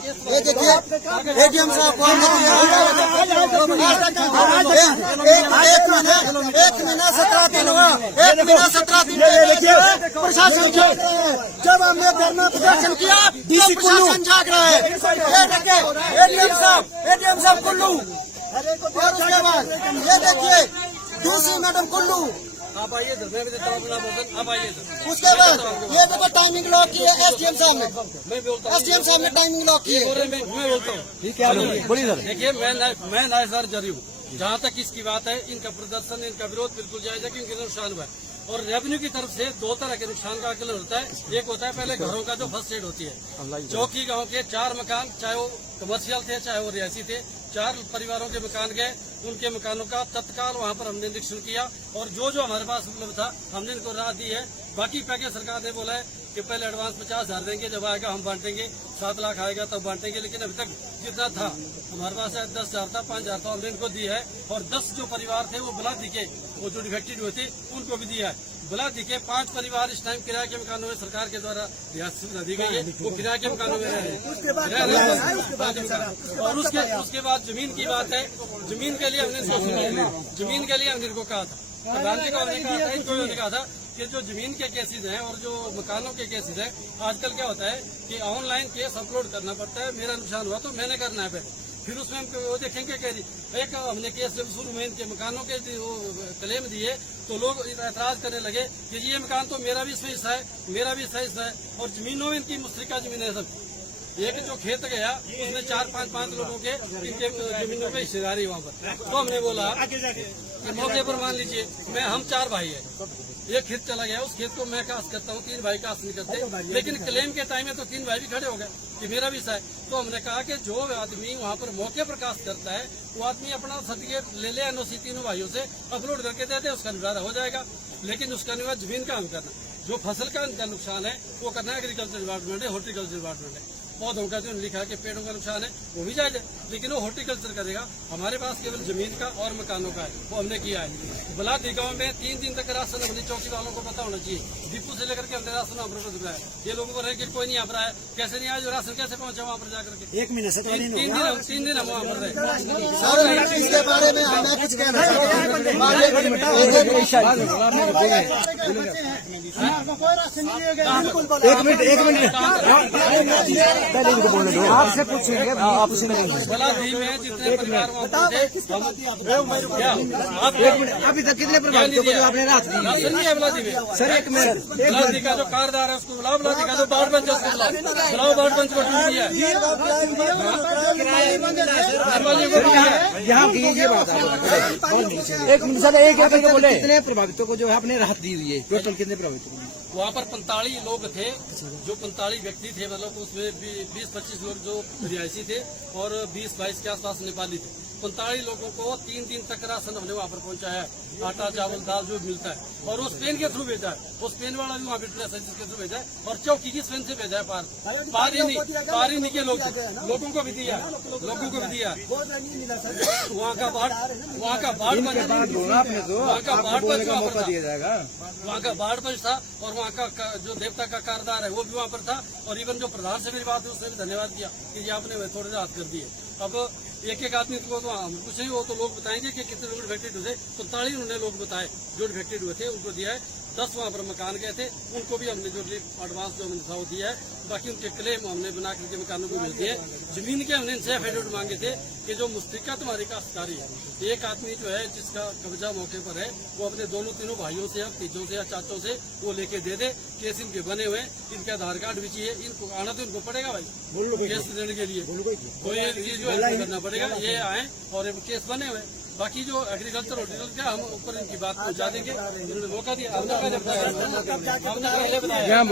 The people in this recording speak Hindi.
ये देखिए एडीएम साहब को एक महीना 17 दिन हुआ, 1 महीना 17 दिन प्रशासन जब हमने धरना प्रदर्शन किया तो प्रशासन जाग रहा है। ये देखिए एडीएम साहब कुल्लू, और उसके बाद ये देखिए डीसी मैडम कुल्लू, आप आइए सर, मैं भी देता हूँ अपना भोजन, आप आइए सर। उसके बाद ये देखो टाइमिंग लॉक की है एसडीएम साहब ने, मैं बोलता हूँ एसडीएम साहब ने टाइमिंग लॉक की है। मैं बोलता हूँ ठीक है, बोलिए सर। देखिए मैं नायसर जरी हूँ, जहाँ तक इसकी बात है इनका प्रदर्शन, इनका विरोध बिल्कुल जायज है क्योंकि नुकसान हुआ है। और रेवेन्यू की तरफ से 2 तरह के नुकसान का आकलन होता है। एक होता है पहले घरों का जो फर्स्ट एड होती है, चौकी गांव के 4 मकान, चाहे वो कमर्शियल थे चाहे वो रिहायशी थे, 4 परिवारों के मकान गए, उनके मकानों का तत्काल वहां पर हमने निरीक्षण किया और जो हमारे पास उपलब्ध था हमने इनको राहत दी है। बाकी पैकेज सरकार ने बोला है कि पहले एडवांस 50,000 देंगे, जब आएगा हम बांटेंगे, 7 लाख आएगा तब बांटेंगे। लेकिन अभी तक जितना था हमारे पास 10,000 था, 5,000 था, हमने इनको दी है। और 10 जो परिवार थे वो बलादी के, वो जो डिफेक्टेड हुए थे उनको भी दिया है। बलादी के 5 परिवार इस टाइम किराए के मकानों में सरकार के द्वारा रियायत सुविधा दी गई है, वो किराए के मकानों में रह रहे हैं। और उसके बाद जमीन की बात है, जमीन के लिए हमने इनको कहा था, प्रधान जी को हमने कहा था, इनको हमने कहा था कि जो जमीन के केसेज हैं और जो मकानों के केसेज हैं, आजकल क्या होता है कि ऑनलाइन केस अपलोड करना पड़ता है। मेरा नुकसान हुआ तो मैंने करना है पहले, फिर उसमें हम वो देखेंगे कि एक हमने केस जब शुरू में इनके मकानों के क्लेम दिए तो लोग एतराज करने लगे कि ये मकान तो मेरा भी इसमें हिस्सा है, मेरा भी हिस्सा है। और जमीनों में इनकी मुश्तरका जमीन है सब। एक जो खेत गया उसमें 4-5 लोगों के इनके जमीनों पे हिस्सेदारी वहाँ पर। तो हमने बोला मौके पर मान लीजिए हम 4 भाई है, एक खेत चला गया, उस खेत को मैं कास्ट करता हूँ, 3 भाई कास्ट नहीं करते, लेकिन क्लेम के टाइम में तो 3 भाई भी खड़े हो गए कि मेरा भी हिस्सा है। तो हमने कहा कि जो आदमी वहाँ पर मौके पर कास्ट करता है वो आदमी अपना सर्टिफिकेट ले ले, एनओसी 3 भाइयों से अपलोड करके देते, उसका निवारा हो जाएगा। लेकिन उसका निवारा जमीन का हम करना, जो फसल का नुकसान है वो करना एग्रीकल्चर डिपार्टमेंट है, हॉर्टिकल्चर डिपार्टमेंट है। पौधों का जो लिखा के पेड़ों का नुकसान है वो भी जायज है, लेकिन वो हॉर्टिकल्चर करेगा। हमारे पास केवल जमीन का और मकानों का है, वो हमने किया है। बलादी गांव में 3 दिन तक राशन हमने चौकी वालों को पता होना चाहिए, डिपू से लेकर के हमने राशन वहाँ पर दिलाया। ये लोगों को रहे कि कोई नहीं यहाँ पर आया, कैसे नहीं आया, जो राशन कैसे पहुंचा वहाँ पर जाकर के 1 महीने से 3 दिन हम वहाँ पर रहे। इसके बारे में मैं कुछ कहना चाहता हूँ। आपसे पूछेंगे, आप बलादी में जितने परिवार अभी तक कितने प्रभावितों को आपने राहत दी है बलादी में? सर 1 मिनट, बलादी का जो कारदार है उसको बुलाओ, बलादी का जो वार्ड पंच है उसको बुलाओ, वार्ड पंच को ड्यूटी है। यहाँ की ये बात है। 1 मिनट सर, एक बोले कितने प्रभावितों को जो है आपने राहत दी हुई है? टोटल कितने प्रभावितों को? वहाँ पर 45 लोग थे, जो 45 व्यक्ति थे, मतलब उसमें 20-25 लोग जो रिहायशी थे और 20-22 के आसपास नेपाली थे। 45 लोगों को 3 दिन तक राशन हमने वहाँ पर पहुँचाया है, आटा चावल दाल जो मिलता है। और वो स्पेन के थ्रू भेजा है, वो स्पेन वाला भी वहाँ पे जिसके थ्रू भेजा है, और चौकी की स्पेन से भेजा है। पार ही नहीं के लोगों को भी दिया, वहाँ का बाढ़ पंच था, और वहाँ का जो देवता का कारदार है वो भी वहाँ पर था। और इवन जो प्रधान से मेरी बात है उसने भी धन्यवाद किया कि ये आपने थोड़ी राहत कर दी है। अब एक आदमी को तो हम कुछ नहीं, वो तो लोग बताएंगे कि कितने लोग डिफेक्टेड हुए थे। 45 उन्होंने लोग बताए जो डिफेक्टेड हुए थे, उनको दिया है। 10 वहाँ पर मकान गए थे, उनको भी हमने जो एडवांस जो हमने था वो दिया है। बाकी उनके क्लेम हमने बना करके मकानों को मिलती है। जमीन के हमने इनसे एफिडेविट मांगे थे कि जो मुस्तरका तुम्हारी काश्तकारी है, एक आदमी जो है जिसका कब्जा मौके पर है, वो अपने 2-3 भाइयों से या तीजों से या चाचों से वो लेके दे दे। केस इनके बने हुए, इनके आधार कार्ड भी चाहिए, इनको आना तो इनको पड़ेगा भाई केस देने के लिए, कोई चीज जो करना पड़ेगा। ये आए और केस बने हुए। बाकी जो एग्रीकल्चर हॉर्टिकल्चर हम ऊपर इनकी बात पहुँचा देंगे, उन्होंने मौका दिया, हमने पहले बताया।